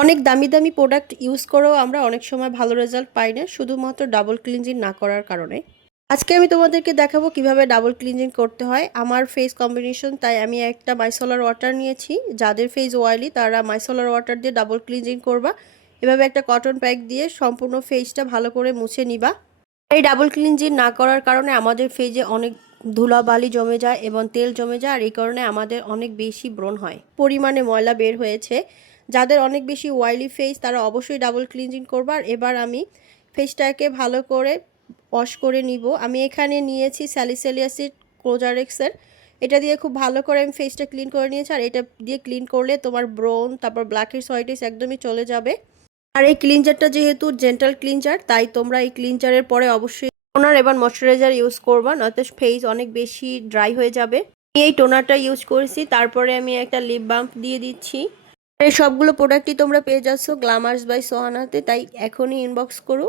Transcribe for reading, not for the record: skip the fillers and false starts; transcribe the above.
অনেক দামি দামি প্রোডাক্ট ইউজ করেও আমরা অনেক সময় ভালো রেজাল্ট পাই না, শুধুমাত্র ডাবল ক্লিনজিং না করার কারণে। আজকে আমি তোমাদেরকে দেখাবো কিভাবে ডাবল ক্লিনজিং করতে হয়। আমার ফেস কম্বিনেশন, তাই আমি একটা মাইসেলার ওয়াটার নিয়েছি। যাদের ফেস অয়েলি তারা মাইসেলার ওয়াটার দিয়ে ডাবল ক্লিনজিং করবা। এভাবে একটা কটন প্যাক দিয়ে সম্পূর্ণ ফেসটা ভালো করে মুছে নিবা। এই ডাবল ক্লিনজিং না করার কারণে আমাদের ফেসে অনেক ধুলাবালি জমে যায় এবং তেল জমে যায়, আর এই কারণে আমাদের অনেক বেশি ব্রণ হয়, পরিমাণে ময়লা বের হয়েছে। যাদের অনেক বেশি অয়েলি ফেস তারা অবশ্যই ডাবল ক্লিনজিং করবার। এবার আমি ফেসটাকে ভালো করে ওয়াশ করে নিব। আমি এখানে নিয়েছি স্যালিসিলিক অ্যাসিড ক্লোজারেক্সের। এটা দিয়ে খুব ভালো করে আমি ফেসটা ক্লিন করে নিয়েছি, আর এটা দিয়ে ক্লিন করলে তোমার ব্রণ, তারপর ব্ল্যাকহেডস হোয়াইটহেডস একদমই চলে যাবে। আর এই ক্লিনজারটা যেহেতু জেন্টাল ক্লিনজার, তাই তোমরা এই ক্লিনজারের পরে অবশ্যই টোনার এবং ময়শ্চারাইজার ইউজ করবা, নয়তো ফেস অনেক বেশি ড্রাই হয়ে যাবে। আমি এই টোনারটা ইউজ করেছি, তারপরে আমি একটা লিপ বাম্প দিয়ে দিচ্ছি। এই সবগুলো প্রোডাক্টই তোমরা পেয়ে যাচ্ছ গ্ল্যামার্স বাই সোহানাতে, তাই এখনই ইনবক্স করো।